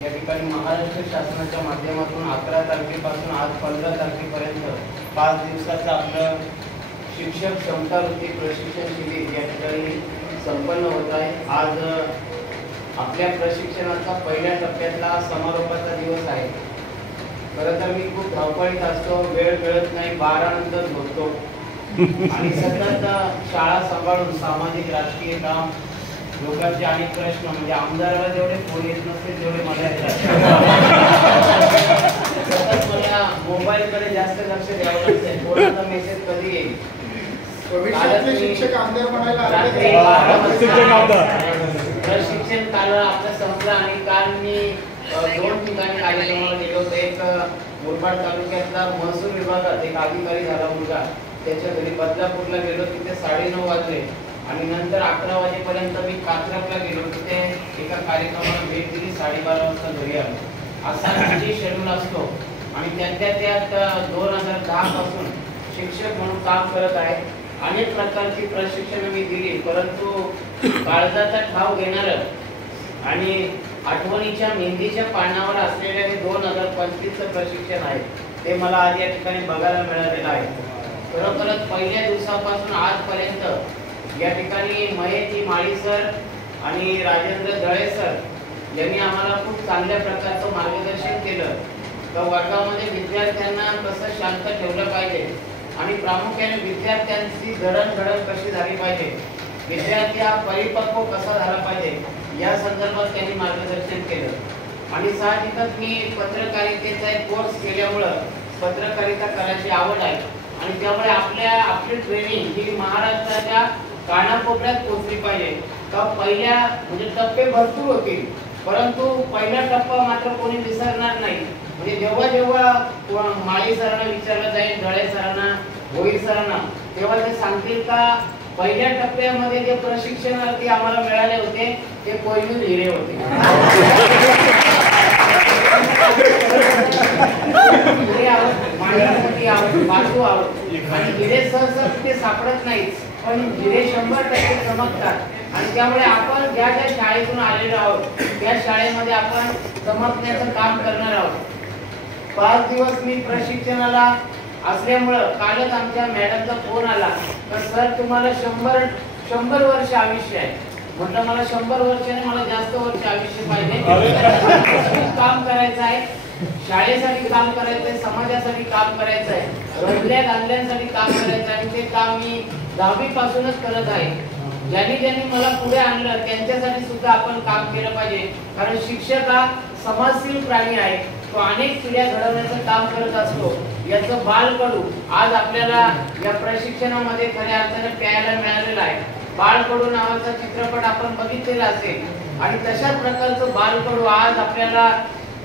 या ठिकाणी महाराष्ट्र शासनाच्या माध्यमातून 11 तारखेपासून आज 15 तारखेपर्यंत 5 दिवसाचं आपलं शिक्षक क्षमतावृत्ती प्रशिक्षण शिबिर या ठिकाणी संपन्न होत आहे। आज आपल्या प्रशिक्षणाचा पहिल्या टप्प्यातला समारोपाचा दिवस आहे। खरं तर मी खूप धावपळीत असतो, वेळ मिळत नाही, 12 नंतर झोपतो आणि सतत शाळा सांभाळून सामाजिक राजकीय काम, लोकांचे अनेक प्रश्न, म्हणजे आमदाराला जेवढे फोन येत नसते तेवढे मला येतात। सतत मला मोबाईलकडे जास्त लक्ष द्यावं लागतं, कोणाचा मेसेज कधी येईल। शिक्षक आमदार म्हणायला प्रशिक्षण काल आपलं संपलं आणि काल मी 2 ठिकाणी कार्यक्रमाला गेलो होतो। एक मुरबाड तालुक्यातला महसूल विभागात एक अधिकारी झाला मुलगा, त्याच्या घरी बदलापूरला गेलो, तिथे 9:30 वाजले आणि नंतर 11 वाजेपर्यंत मी कात्रपला गेलो, तिथे एका कार्यक्रमाला भेट दिली, 12:30 वाजता घरी आलो। असा माझी शेड्यूल असतो आणि त्यात 2010 पासून शिक्षक म्हणून काम करत आहे। अनेक प्रकारची प्रशिक्षण मी दिली, परंतु काळजाचा ठाव घेणारं आणि आठवणीच्या मेंदीच्या पानावर असलेले हे 2025चं प्रशिक्षण आहे, ते मला आज या ठिकाणी बघायला मिळालेलं आहे। खरोखरच पहिल्या दिवसापासून आजपर्यंत या ठिकाणी महेश माळी सर आणि राजेंद्र दळे सर यांनी आम्हाला खूप चांगल्या प्रकारचं मार्गदर्शन केलं। तर वर्गामध्ये विद्यार्थ्यांना कसं शांत ठेवलं पाहिजे आणि प्रामुख्याने विद्यार्थ्यांची जडणघडण कशी झाली पाहिजे, विद्यार्थी हा परिपक्व कसा झाला पाहिजे या संदर्भात त्यांनी मार्गदर्शन केलं। आणि साहजिकच मी पत्रकारितेचा एक कोर्स केल्यामुळं पत्रकारिता करायची आवड आहे आणि त्यामुळे आपली ट्रेनिंग ही महाराष्ट्राच्या कानाकोपऱ्यात पोहोचली पाहिजे। तर पहिल्या म्हणजे टप्पे भरपूर होतील, परंतु पहिला टप्पा मात्र कोणी विसरणार नाही। म्हणजे जेव्हा माळी सरांना विचारलं जाईल, दळे सरांना, भोईर सरांना, तेव्हा ते सांगतील का पहिल्या टप्प्यामध्ये जे प्रशिक्षणार्थी आम्हाला मिळाले होते ते कोहिनूर हिरे होते। आणि हिरे सहसा तिथे सापडत नाहीत, पण हिरे 100% चमकतात आणि त्यामुळे आपण ज्या ज्या शाळेतून आलेलो आहोत त्या शाळेमध्ये आपण चमकण्याचं काम करणार आहोत। 5 दिवस मी प्रशिक्षणाला असल्यामुळं कालच आमच्या मॅडमचा फोन आला तर सर तुम्हाला 100 वर्ष आयुष्य आहे। म्हटलं मला 100 वर्षाने मला जास्त वर्ष आयुष्य पाहिजे, काम करायचं आहे, शाळेसाठी काम करायचं आहे, समाजासाठी काम करायचं आहे, रडल्या गांधल्यांसाठी काम करायचं आहे। ते काम मी 10वी पासूनच करत आहे। ज्यांनी मला पुढे आणलं त्यांच्यासाठी सुद्धा आपण काम केलं पाहिजे, कारण शिक्षक हा समाजशील प्राणी आहे, तो अनेक पिढ्या घडवण्याचं काम करत असतो। याचं बालकडू आज आपल्याला या प्रशिक्षणामध्ये खऱ्या अर्थाने प्यायला मिळालेलं आहे। बालकडू नावाचा चित्रपट आपण बघितलेला असेल आणि तशाच प्रकारचं बालकडू आज आपल्याला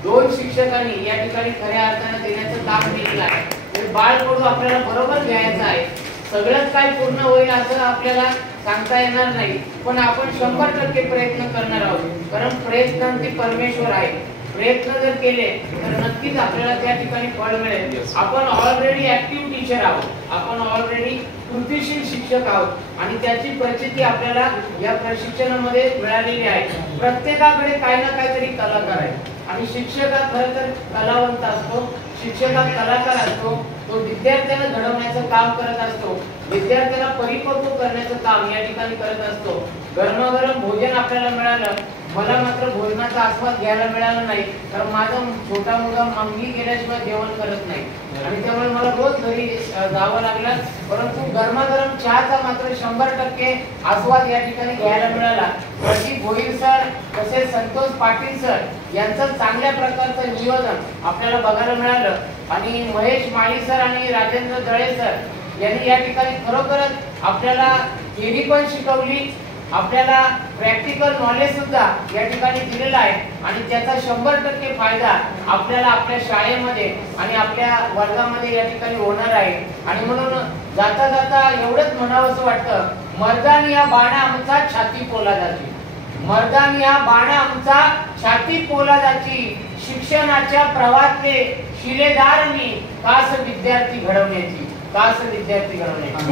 2 शिक्षकांनी या ठिकाणी खऱ्या अर्थाने देण्याचं काम केलेलं आहे। हे बालकडू आपल्याला बरोबर घ्यायचं आहे। सगळंच काय पूर्ण होईल असं आपल्याला सांगता येणार नाही, पण आपण 100% प्रयत्न करणार आहोत, कारण प्रयत्नांती परमेश्वर आहे। प्रयत्न जर केले तर नक्कीच आपल्याला त्या ठिकाणी फळ मिळेल। आपण ऑलरेडी ऍक्टिव्ह टीचर आहोत, आपण ऑलरेडी कृतीशील शिक्षक आहोत आणि त्याची प्रचिती आपल्याला या प्रशिक्षणामध्ये मिळालेली आहे। प्रत्येकाकडे काही ना काहीतरी कलाकार आहे आणि शिक्षक हा खरं तर कलावंत असतो, शिक्षक हा कलाकार असतो, तो विद्यार्थ्यांना घडवण्याचं काम करत असतो, विद्यार्थ्याला परिपक्व करण्याचं काम या ठिकाणी करत असतो। गरमागरम भोजन आपल्याला मिळालं, मला मात्र भोजनाचा आस्वाद घ्यायला मिळाला नाही, कारण माझा छोटा मुलगा मंगली केल्याशिवाय जेवण करत नाही आणि त्यामुळे मला रोज घरी जावं लागलं, परंतु गरमागरम चहाचा मात्र 100% आस्वाद या ठिकाणी घ्यायला मिळाला। प्रदीप भोईर सर तसेच संतोष पाटील सर यांचं चांगल्या प्रकारचं नियोजन आपल्याला बघायला मिळालं आणि महेश माळी सर आणि राजेंद्र दळे सर यांनी या ठिकाणी खरोखरच आपल्याला थिअरी पण शिकवली, आपल्याला प्रॅक्टिकल नॉलेज सुद्धा या ठिकाणी दिलेला आहे आणि त्याचा 100% फायदा आपल्याला आपल्या शाळेमध्ये आणि आपल्या वर्गामध्ये या ठिकाणी होणार आहे। आणि म्हणून जाता जाता एवढंच म्हणावंसं वाटतं, मर्दानी हा बाणा आमचा छाती पोलादाची, मर्दानी हा बाणा आमचा छाती पोलादाची, शिक्षणाच्या प्रवाहातले शिलेदार मी, कास विद्यार्थी घडवण्याची, कास विद्यार्थी घडवण्याची।